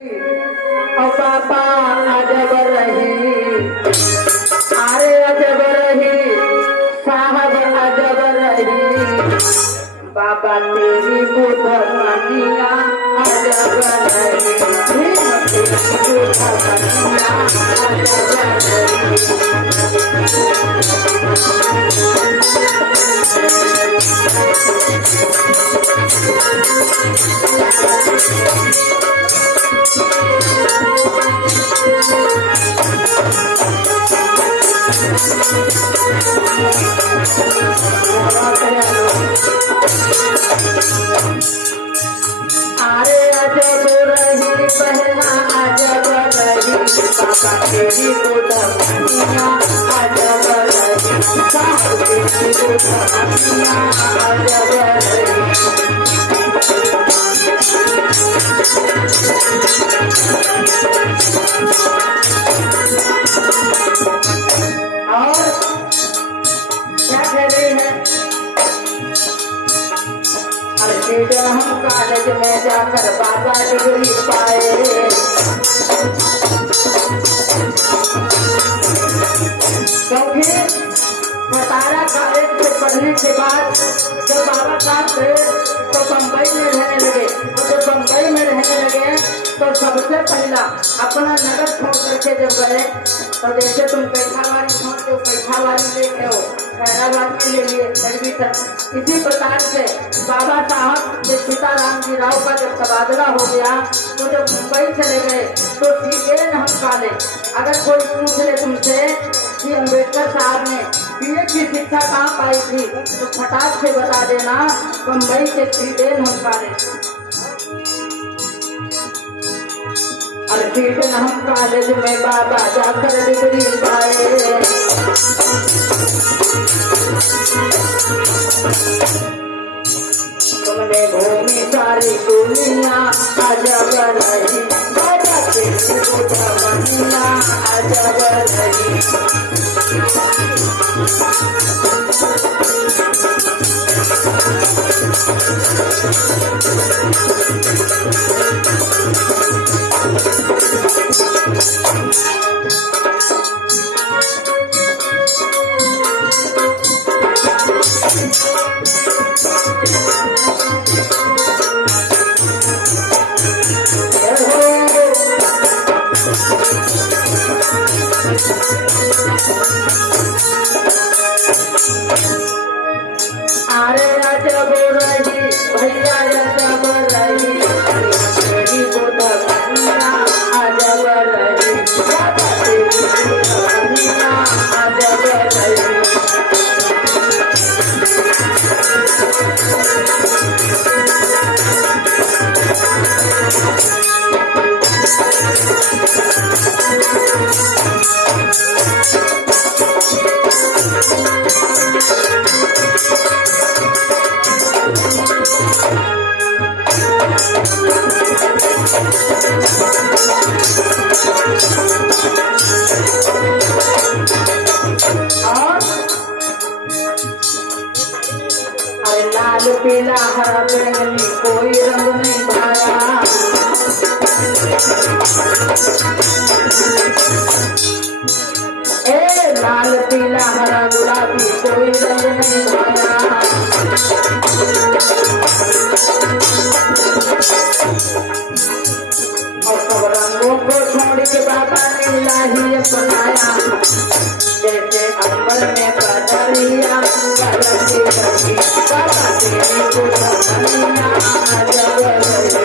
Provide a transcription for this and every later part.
और पापा अजब रही, अरे अजब रही, साहब अजब रही, बाबा तेरी बुधनिया अजब रही, तेरी बुधनिया अजब अरे अजब रही बहना अजब रही, बाबा तेरी बुधनिया अजब रही, साहब तेरी बुधनिया अजब रही। और क्या कह रही है? अरे हम कॉलेज में जाकर बाबा डिग्री पाए, क्योंकि सतारा कॉलेज से पढ़ने के बाद जब बाबा साहब थे तो बम्बई में रहने लगे, और जब बम्बई में रहने लगे तो सबसे पहला अपना नगर छोड़ करके जब गए तो जैसे तुम पैठावारी छोड़ते हो पैठावारी लेके हो, खैराबाद में ले लिए सर्विस। इसी प्रकार से बाबा साहब के सीताराम जी राव का जब तबादला हो गया तो जब मुंबई चले गए तो सीधे हम कॉलेज, अगर कोई पूछ ले तुमसे कि अम्बेडकर साहब ने बीए की शिक्षा कहाँ पाई थी तो फटाक से बता देना बम्बई के सीधे हम कॉलेज। और सीधे हम कॉलेज में बाबा जाकर डिग्री पाए, तुमने घूमी सारी दुनिया अजब रही, बाबा तेरी बुधनिया अजब रही। अरे अजब रही भैया अजब रही, तेरी बुधनिया अजब रही, बाबा तेरी बुधनिया अजब रही। अरे लाल पीला हरा बैंगनी कोई रंग नहीं भाया, ए लाल पीला हरा गुलाबी कोई रंग नहीं भाया। और सब रंगों को छोड़ के बाबा ने इलाही अपनाया, जैसे अंबर में कदरिया बरसी बरसी, बाबा तेरी बुधनिया अजब रही।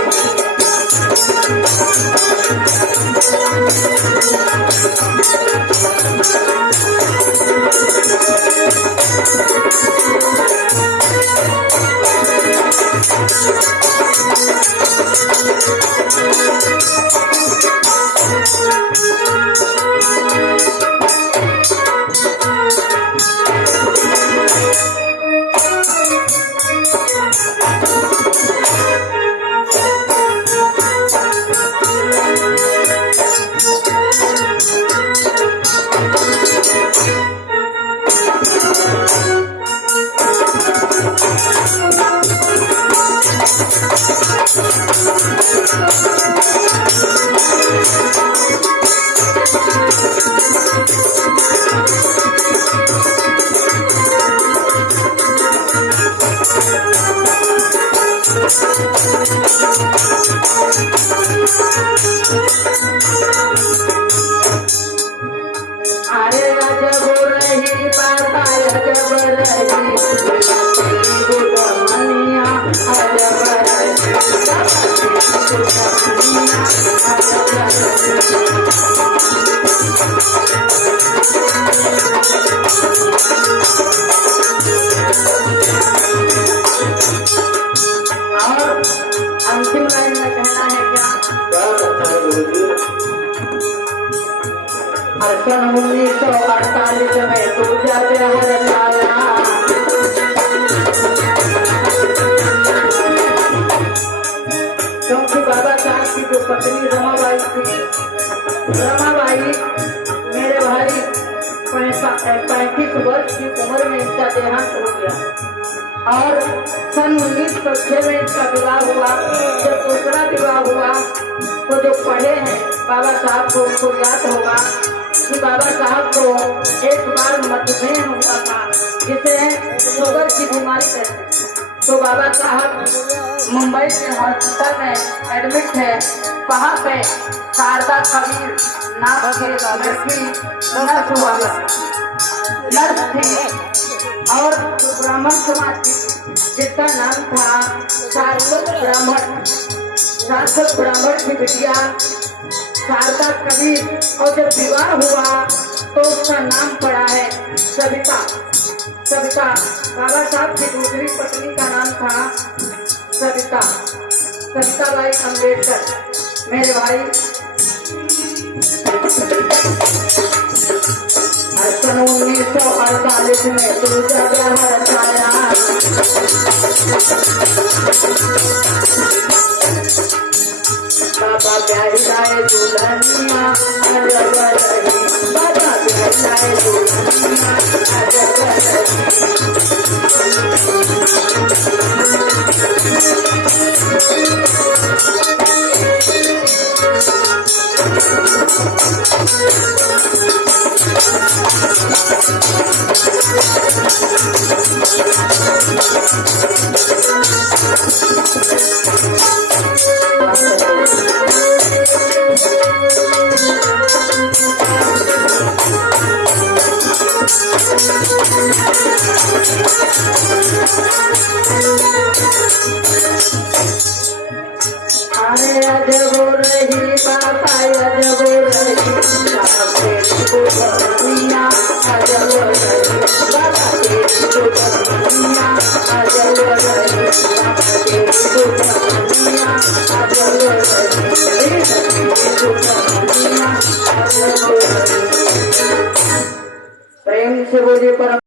और सन 1948 में दूजा जहर लाया। क्योंकि बाबा साहब की जो पत्नी रमाबाई थी, रमाबाई मेरे भाई 35 वर्ष की उम्र में इसका देहांत हो गया और सन 1906 में इसका विवाह हुआ। जब दूसरा विवाह हुआ तो जो पढ़े हैं बाबा साहब को उनको याद होगा कि बाबा साहब को एक बार मधुमेह हुआ था, जिसे शुगर की बीमारी कहते हैं। तो बाबा साहब मुंबई के हॉस्पिटल में एडमिट है। वहाँ पे शारदा कबीर नाम की लड़की नर्स थी और ब्राह्मण समाज की, जिसका नाम था शाश्वत ब्राह्मण। शाश्वत ब्राह्मण की बिटिया शारदा कबीर, और जब विवाह हुआ तो उसका नाम पड़ा है सविता। सविता बाबा साहब की दूसरी पत्नी का नाम था सविताबाई अम्बेडकर। मेरे भाई सन 1948 में दूजा जहर लाया। बाबा प्यारी लाए दुल्हनिया अजब रही, बाबा प्यारी लाए दुल्हनिया अजब रही।